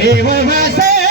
Hey, what am I?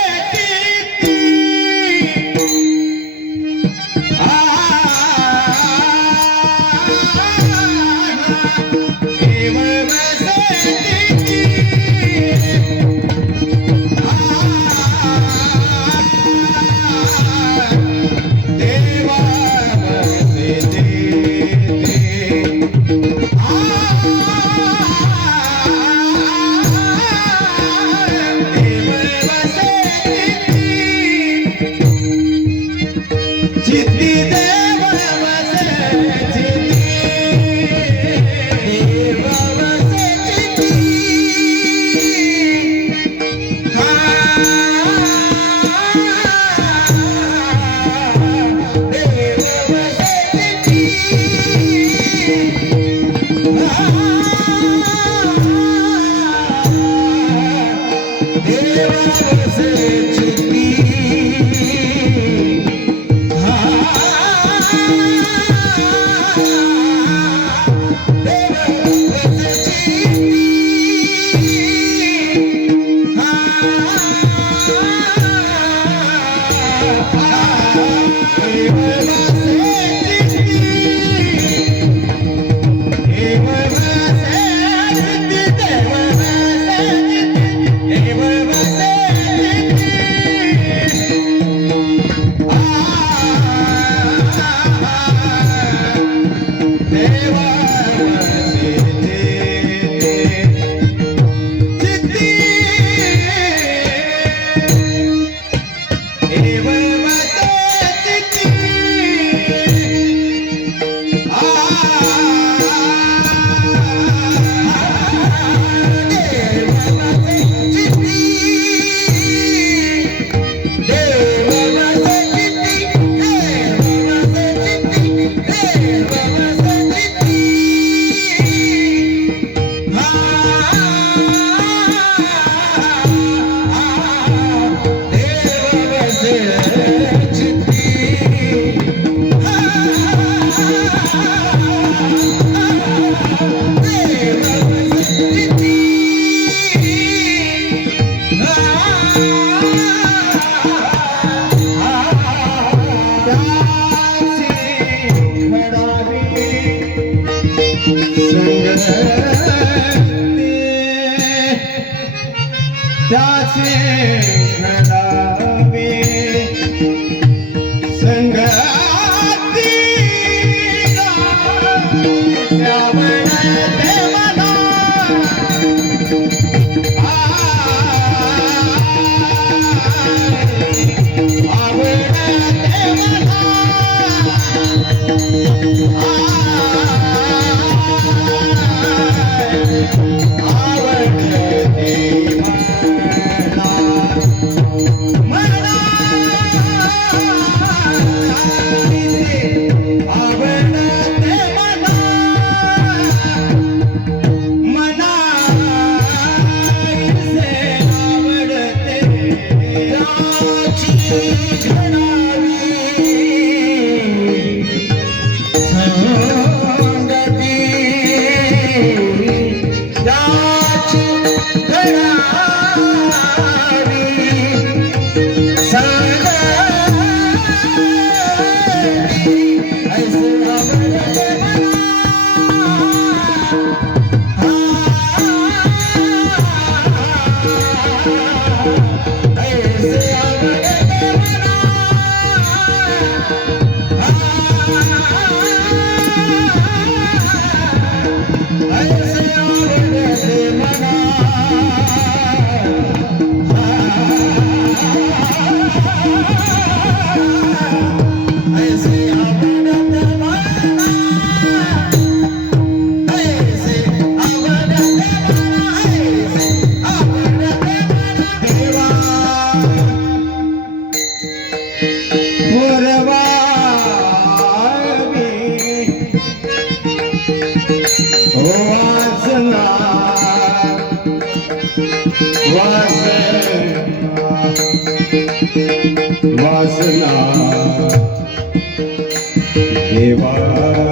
Música Música વાસના. એવા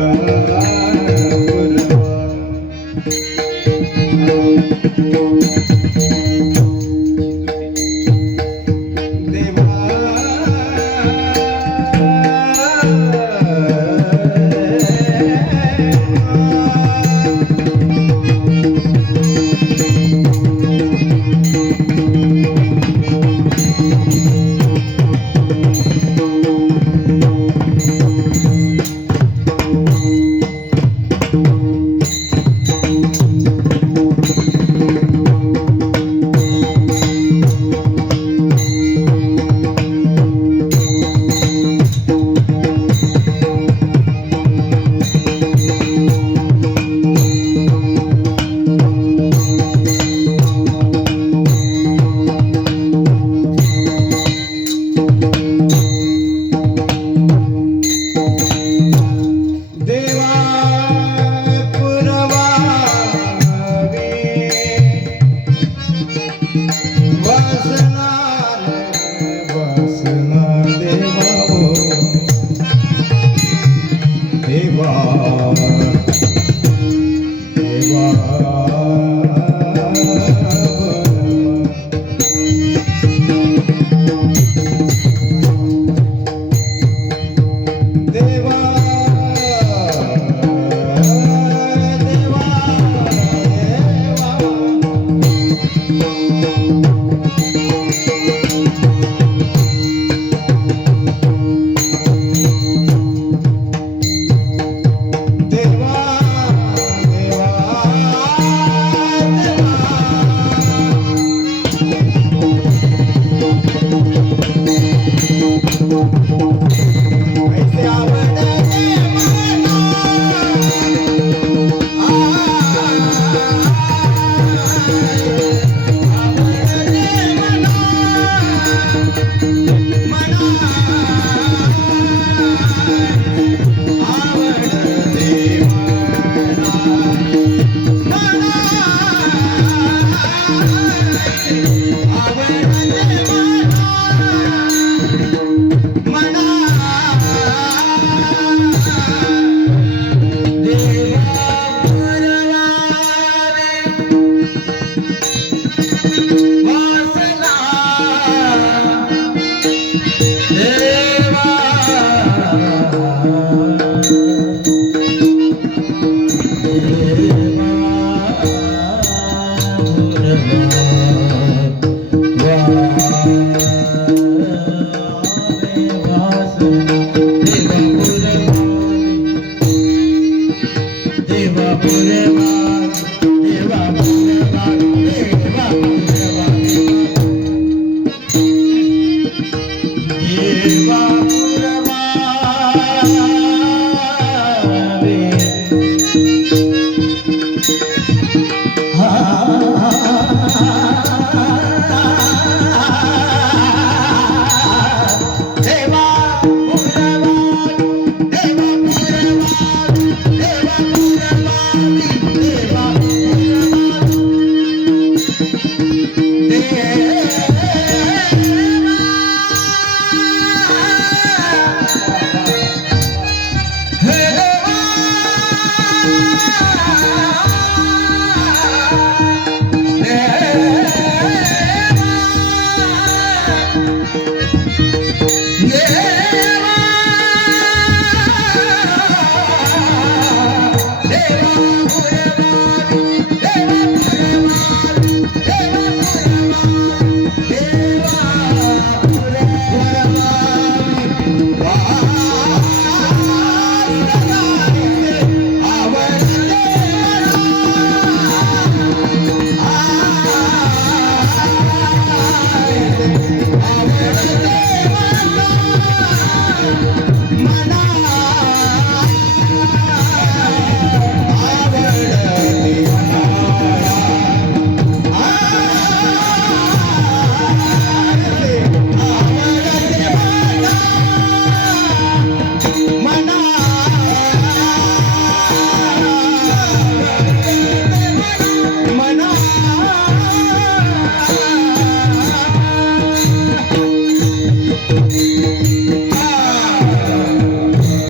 देवा